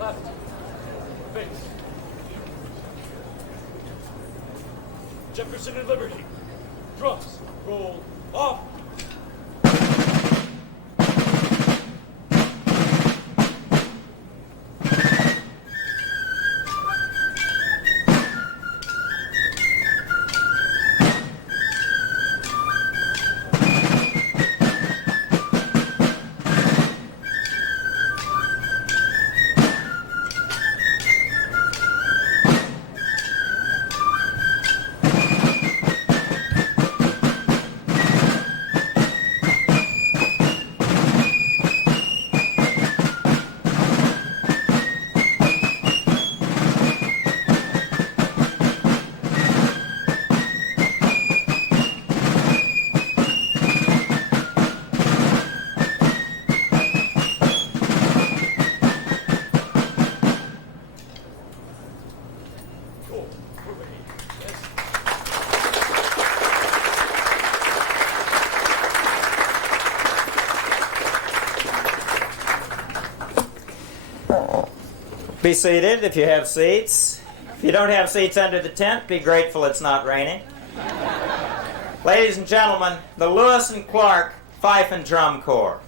Left. Face. Jefferson and Liberty. Drums. Roll off. Be seated if you have seats. If you don't have seats under the tent, be grateful it's not raining. Ladies and gentlemen, the Lewis and Clark Fife and Drum Corps.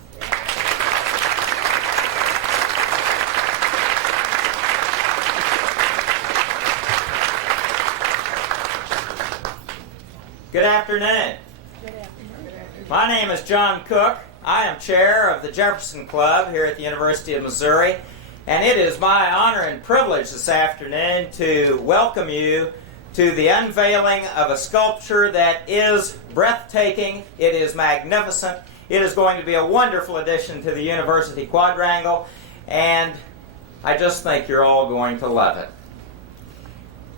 Good afternoon. Good afternoon. My name is John Cook. I am chair of the Jefferson Club here at the University of Missouri. And it is my honor and privilege this afternoon to welcome you to the unveiling of a sculpture that is breathtaking. It is magnificent. It is going to be a wonderful addition to the University Quadrangle, and I just think you're all going to love it.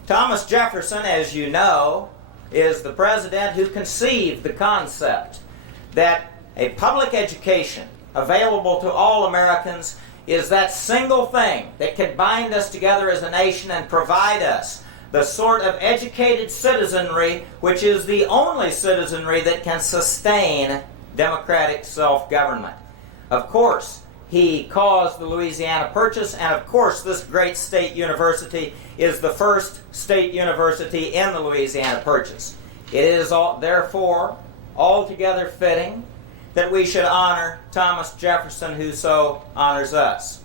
Thomas Jefferson, as you know, is the president who conceived the concept that a public education available to all Americans is that single thing that can bind us together as a nation and provide us the sort of educated citizenry which is the only citizenry that can sustain democratic self-government. Of course, he caused the Louisiana Purchase, and of course this great state university is the first state university in the Louisiana Purchase. It is therefore altogether fitting that we should honor Thomas Jefferson, who so honors us.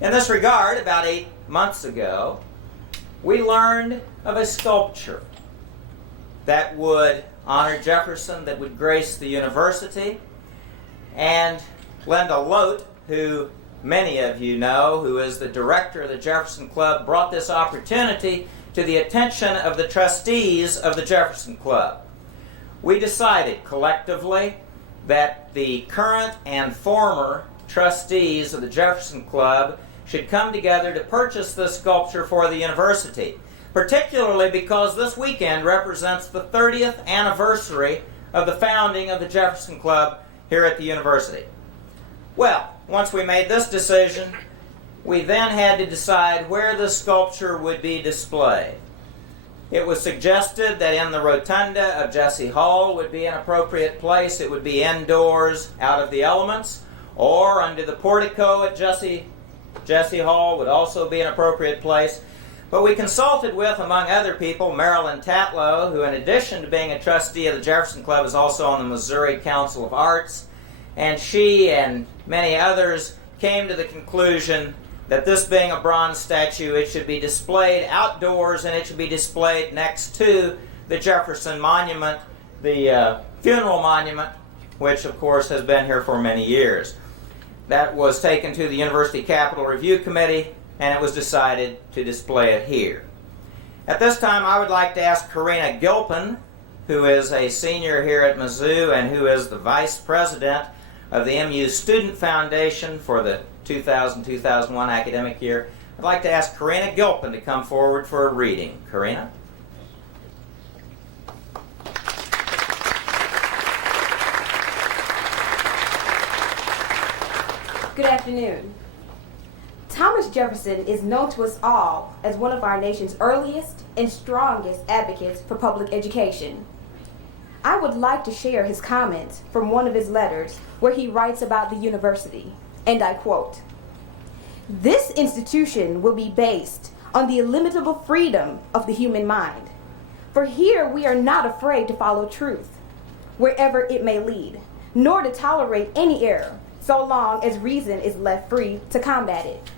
In this regard, about 8 months ago, we learned of a sculpture that would honor Jefferson, that would grace the university, and Linda Lote, who many of you know, who is the director of the Jefferson Club, brought this opportunity to the attention of the trustees of the Jefferson Club. We decided collectively that the current and former trustees of the Jefferson Club should come together to purchase this sculpture for the university, particularly because this weekend represents the 30th anniversary of the founding of the Jefferson Club here at the university. Well, once we made this decision, we then had to decide where the sculpture would be displayed. It was suggested that in the rotunda of Jesse Hall would be an appropriate place. It would be indoors, out of the elements, or under the portico at Jesse Hall would also be an appropriate place. But we consulted with, among other people, Marilyn Tatlow, who in addition to being a trustee of the Jefferson Club is also on the Missouri Council of Arts, and she and many others came to the conclusion that this being a bronze statue, it should be displayed outdoors and it should be displayed next to the Jefferson Monument, the funeral monument, which of course has been here for many years. That was taken to the University Capitol Review Committee, and it was decided to display it here. At this time, I would like to ask Karina Gilpin, who is a senior here at Mizzou and who is the vice president of the MU Student Foundation for the 2000-2001 academic year. I'd like to ask Karina Gilpin to come forward for a reading. Karina? Good afternoon. Thomas Jefferson is known to us all as one of our nation's earliest and strongest advocates for public education. I would like to share his comments from one of his letters where he writes about the university, and I quote, This institution will be based on the illimitable freedom of the human mind. For here we are not afraid to follow truth, wherever it may lead, nor to tolerate any error, so long as reason is left free to combat it.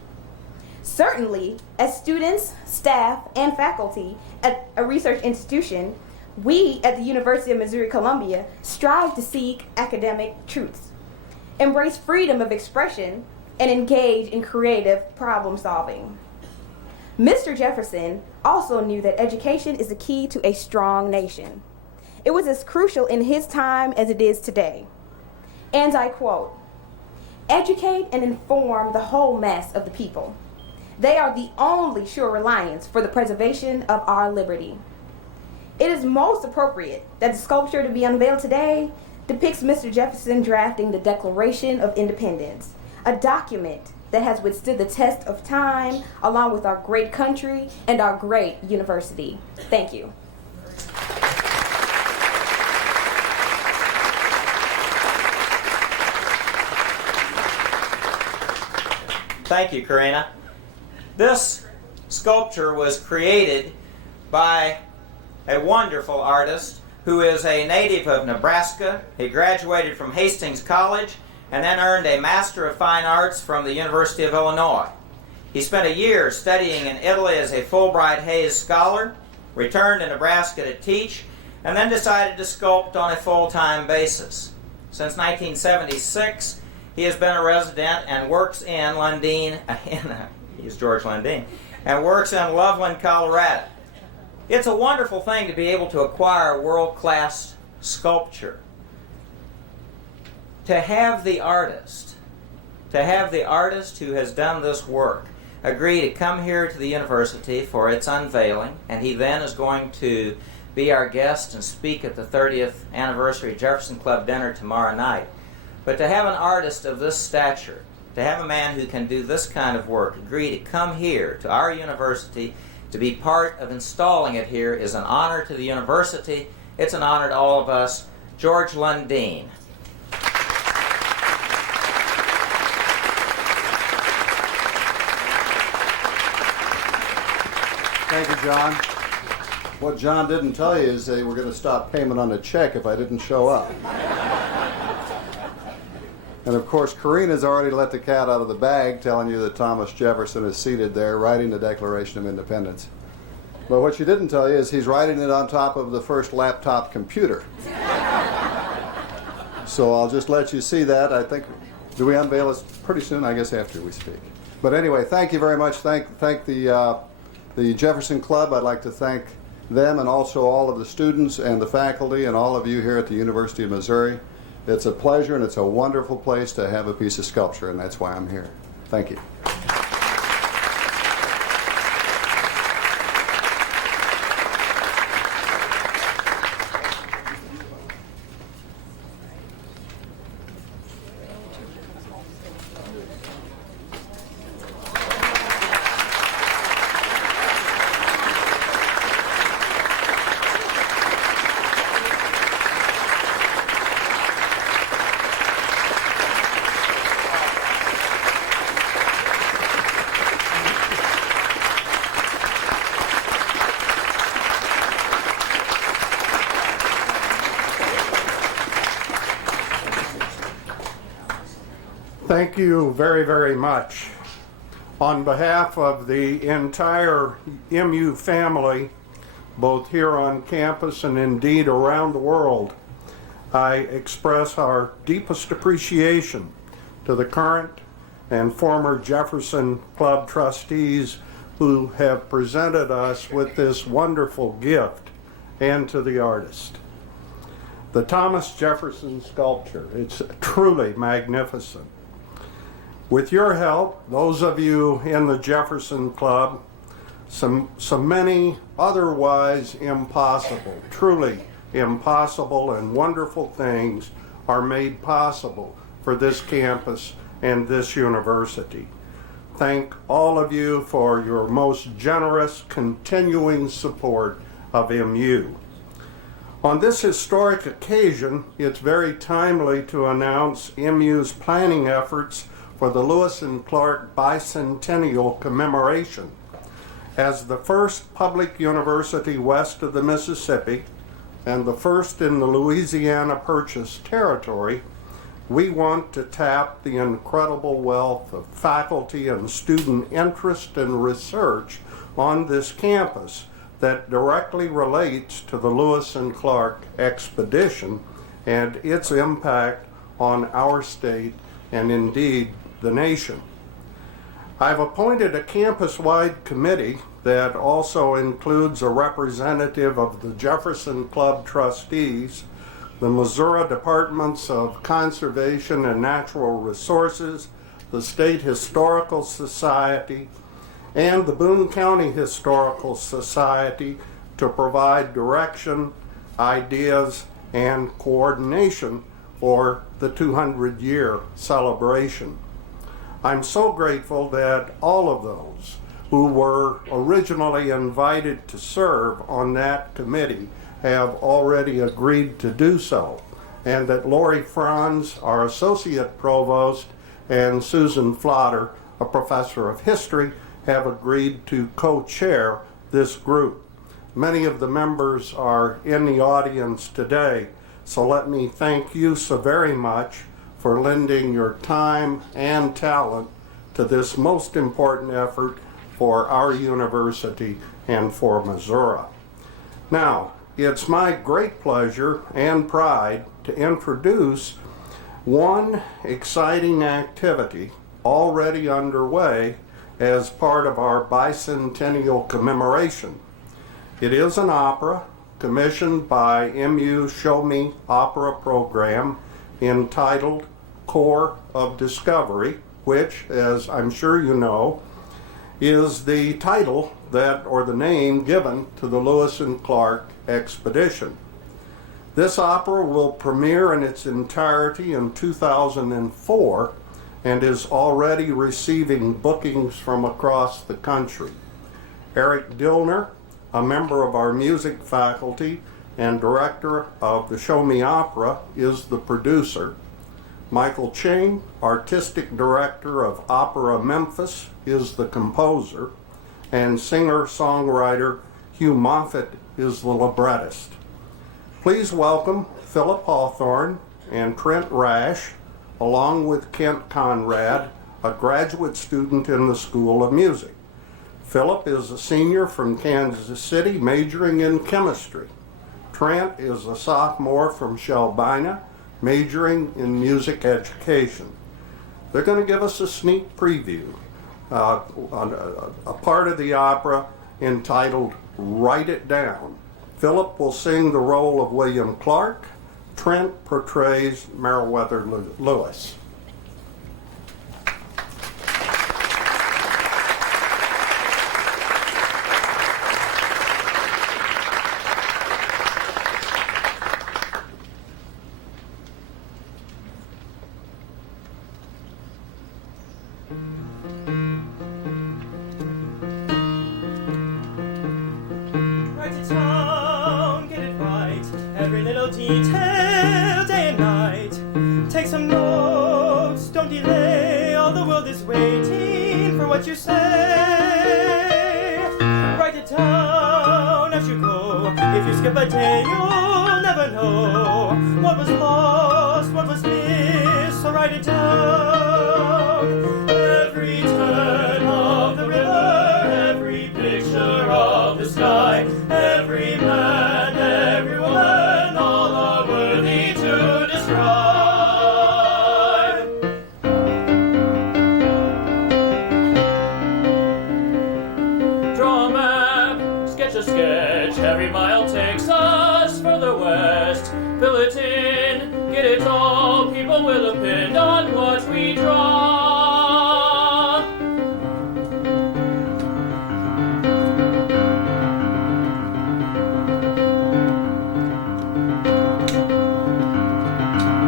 Certainly, as students, staff, and faculty at a research institution, we at the University of Missouri-Columbia strive to seek academic truths, embrace freedom of expression, and engage in creative problem solving. Mr. Jefferson also knew that education is the key to a strong nation. It was as crucial in his time as it is today. And I quote, "Educate and inform the whole mass of the people. They are the only sure reliance for the preservation of our liberty." It is most appropriate that the sculpture to be unveiled today depicts Mr. Jefferson drafting the Declaration of Independence, a document that has withstood the test of time along with our great country and our great university. Thank you. Thank you, Karina. This sculpture was created by a wonderful artist who is a native of Nebraska. He graduated from Hastings College and then earned a Master of Fine Arts from the University of Illinois. He spent a year studying in Italy as a Fulbright Hays Scholar, returned to Nebraska to teach, and then decided to sculpt on a full-time basis. Since 1976, he has been a resident and works in Lundeen, he's George Lundeen, and works in Loveland, Colorado. It's a wonderful thing to be able to acquire world-class sculpture. To have the artist who has done this work agree to come here to the university for its unveiling, and he then is going to be our guest and speak at the 30th anniversary Jefferson Club dinner tomorrow night. But to have an artist of this stature, to have a man who can do this kind of work agree to come here to our university to be part of installing it here is an honor to the university. It's an honor to all of us. George Lundeen. Thank you, John. What John didn't tell you is they were going to stop payment on the check if I didn't show up. And of course, Karina's already let the cat out of the bag, telling you that Thomas Jefferson is seated there writing the Declaration of Independence. But what she didn't tell you is he's writing it on top of the first laptop computer. So I'll just let you see that. I think, do we unveil this pretty soon? I guess after we speak. But anyway, thank you very much. Thank the Jefferson Club. I'd like to thank them and also all of the students and the faculty and all of you here at the University of Missouri. It's a pleasure and it's a wonderful place to have a piece of sculpture, and that's why I'm here. Thank you. Thank you very, very much. On behalf of the entire MU family, both here on campus and indeed around the world, I express our deepest appreciation to the current and former Jefferson Club trustees who have presented us with this wonderful gift, and to the artist. The Thomas Jefferson sculpture, it's truly magnificent. With your help, those of you in the Jefferson Club, so many otherwise impossible, truly impossible and wonderful things are made possible for this campus and this university. Thank all of you for your most generous continuing support of MU. On this historic occasion, it's very timely to announce MU's planning efforts for the Lewis and Clark Bicentennial Commemoration. As the first public university west of the Mississippi and the first in the Louisiana Purchase territory, we want to tap the incredible wealth of faculty and student interest and research on this campus that directly relates to the Lewis and Clark expedition and its impact on our state and indeed the nation. I've appointed a campus-wide committee that also includes a representative of the Jefferson Club trustees, the Missouri Departments of Conservation and Natural Resources, the State Historical Society, and the Boone County Historical Society to provide direction, ideas, and coordination for the 200-year celebration. I'm so grateful that all of those who were originally invited to serve on that committee have already agreed to do so, and that Lori Franz, our Associate Provost, and Susan Flotter, a Professor of History, have agreed to co-chair this group. Many of the members are in the audience today, so let me thank you so very much for lending your time and talent to this most important effort for our university and for Missouri. Now, it's my great pleasure and pride to introduce one exciting activity already underway as part of our bicentennial commemoration. It is an opera commissioned by MU Show Me Opera Program entitled Core of Discovery, which, as I'm sure you know, is the title that, or the name given to the Lewis and Clark expedition. This opera will premiere in its entirety in 2004 and is already receiving bookings from across the country. Eric Dillner, a member of our music faculty and director of the Show Me Opera, is the producer. Michael Ching, artistic director of Opera Memphis, is the composer, and singer-songwriter Hugh Moffett is the librettist. Please welcome Philip Hawthorne and Trent Rash, along with Kent Conrad, a graduate student in the School of Music. Philip is a senior from Kansas City, majoring in chemistry. Trent is a sophomore from Shelbina, majoring in music education. They're going to give us a sneak preview on a part of the opera entitled Write It Down. Philip will sing the role of William Clark. Trent portrays Meriwether Lewis. Write it down, get it right, every little detail, day and night. Take some notes, don't delay, all the world is waiting for what you say. Write it down as you go, if you skip a day you'll never know what was lost, what was missed, so write it down. Every turn of the river, every picture of the sky, every man, every woman, all are worthy to describe. Draw a map, sketch a sketch, every mile takes us further west. Fill it in, get it all, people will depend on what we draw.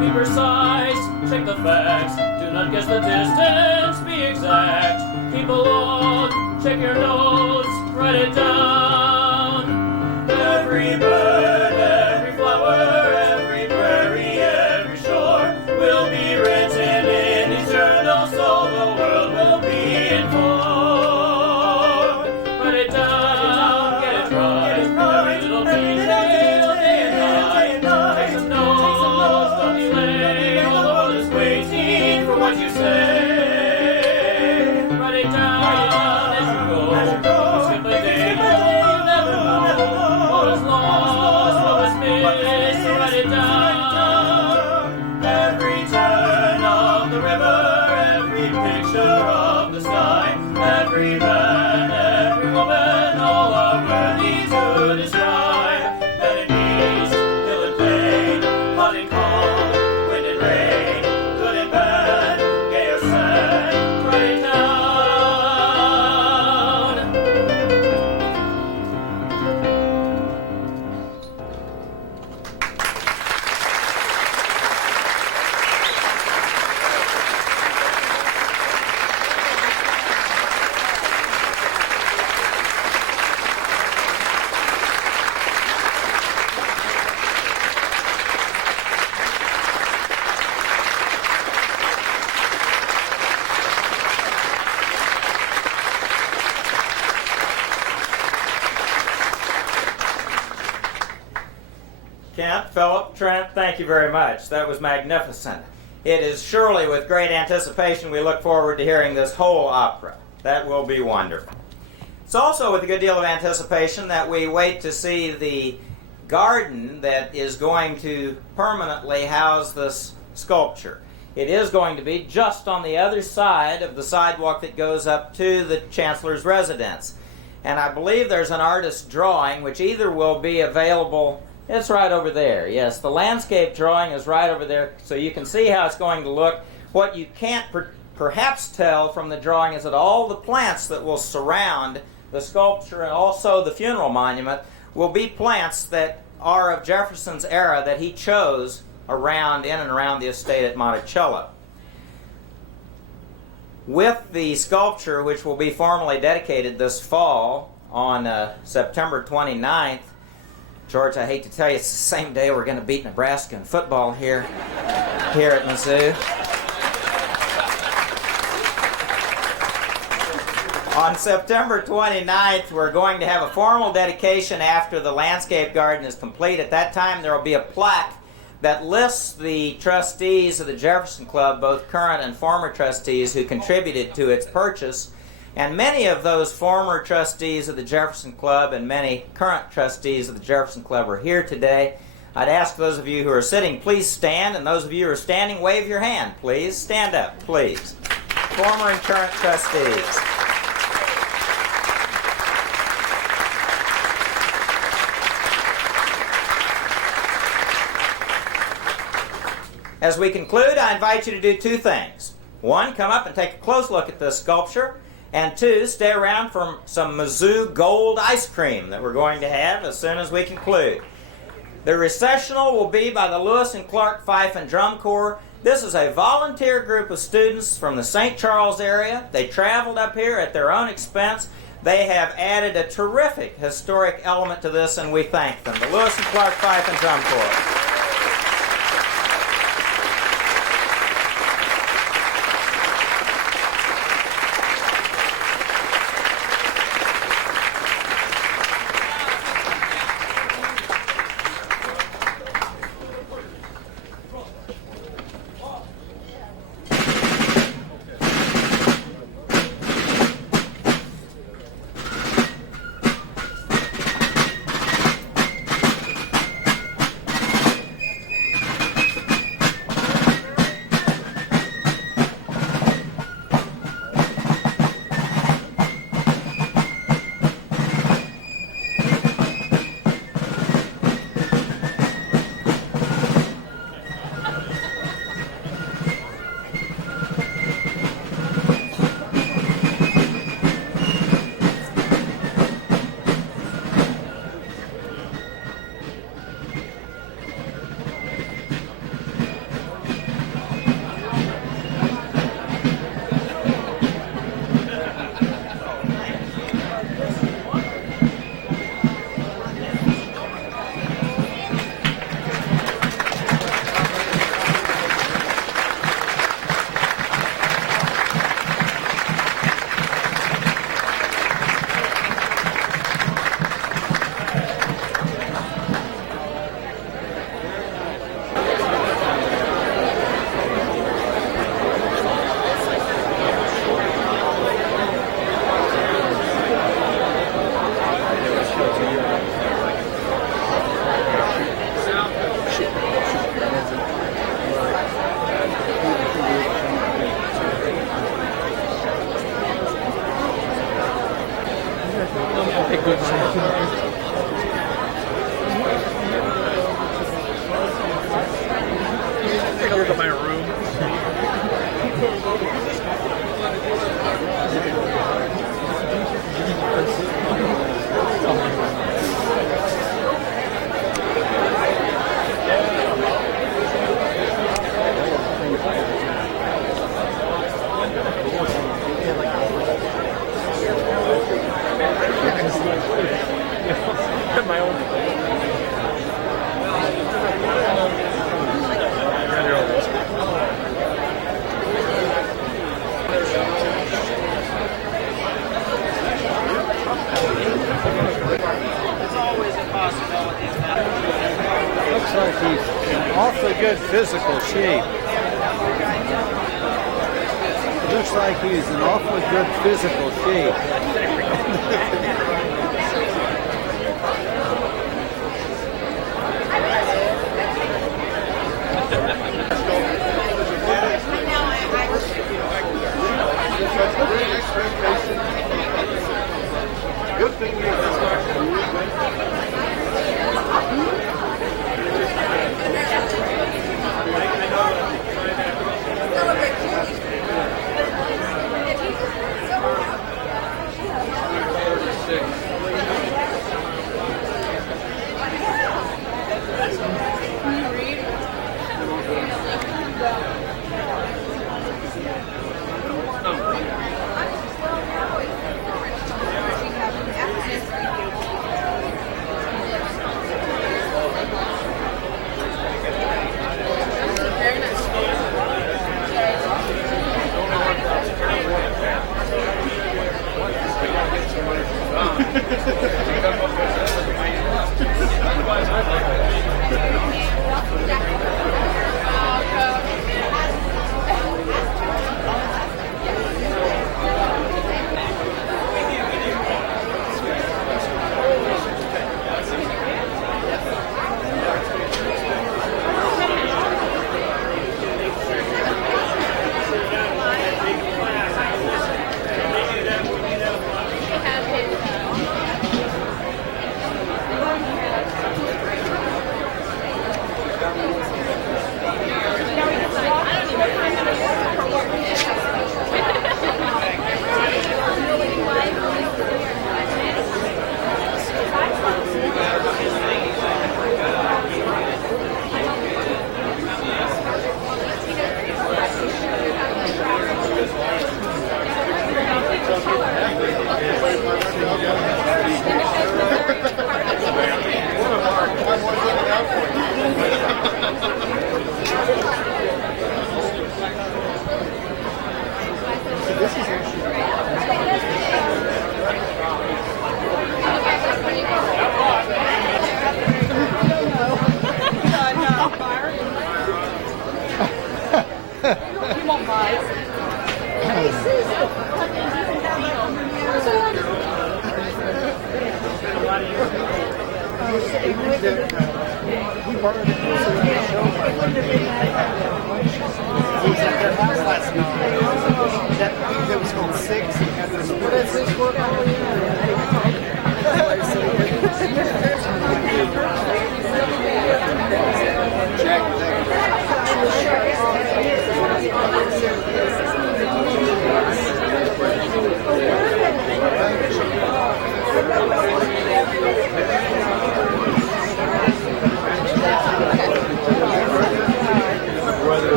Be precise, check the facts, do not guess the distance, be exact. Keep along, check your notes, write it down. Every bird, every flower, every prairie, every shore will be written in these journals, so Write it down as you go. Skip a day, but you'll never know what was lost, what was missed. So write it down. Every turn of the river, every picture of the sky, every man, every woman, all are worthy to describe. Let it be hill and plain, hot and cold, wind and rain, good and bad, gay or sad. Write it down. Kent, Philip, Trent, thank you very much. That was magnificent. It is surely with great anticipation we look forward to hearing this whole opera. That will be wonderful. It's also with a good deal of anticipation that we wait to see the garden that is going to permanently house this sculpture. It is going to be just on the other side of the sidewalk that goes up to the Chancellor's residence. And I believe there's an artist's drawing which either will be available. It's right over there. Yes, the landscape drawing is right over there, so you can see how it's going to look. What you can't perhaps tell from the drawing is that all the plants that will surround the sculpture and also the funeral monument will be plants that are of Jefferson's era that he chose in and around the estate at Monticello. With the sculpture, which will be formally dedicated this fall on September 29th, George, I hate to tell you, it's the same day we're going to beat Nebraska in football here at Mizzou. On September 29th, we're going to have a formal dedication after the landscape garden is complete. At that time, there will be a plaque that lists the trustees of the Jefferson Club, both current and former trustees, who contributed to its purchase. And many of those former trustees of the Jefferson Club and many current trustees of the Jefferson Club are here today. I'd ask those of you who are sitting, please stand, and those of you who are standing, wave your hand, please. Stand up, please. Former and current trustees. As we conclude, I invite you to do two things. One, come up and take a close look at this sculpture. And two, stay around for some Mizzou Gold ice cream that we're going to have as soon as we conclude. The recessional will be by the Lewis and Clark Fife and Drum Corps. This is a volunteer group of students from the St. Charles area. They traveled up here at their own expense. They have added a terrific historic element to this, and we thank them. The Lewis and Clark Fife and Drum Corps. Take a look at my room. My own. Looks like he's in awfully good physical shape. Looks like he's in awfully good physical shape.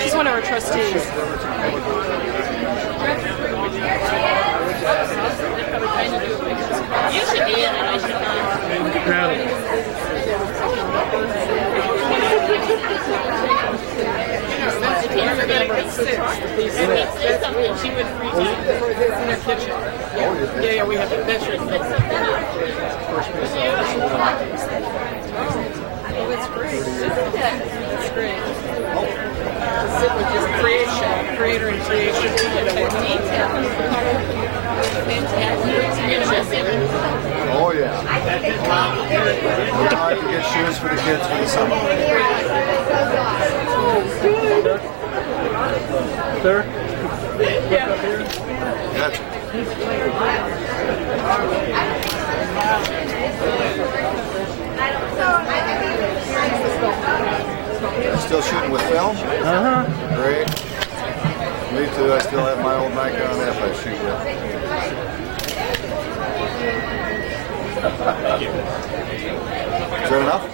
She's one of our trustees. You should be in and I should not. If you ever get a say something, she would reach out. In her kitchen. Yeah, we have a bedroom. Oh, it's great. Isn't it? It's great. Sit with your creation, creator and creation. Oh yeah. We're hard to get shoes for the kids for the summer. Sir? Gotcha. shoot with. Is that enough?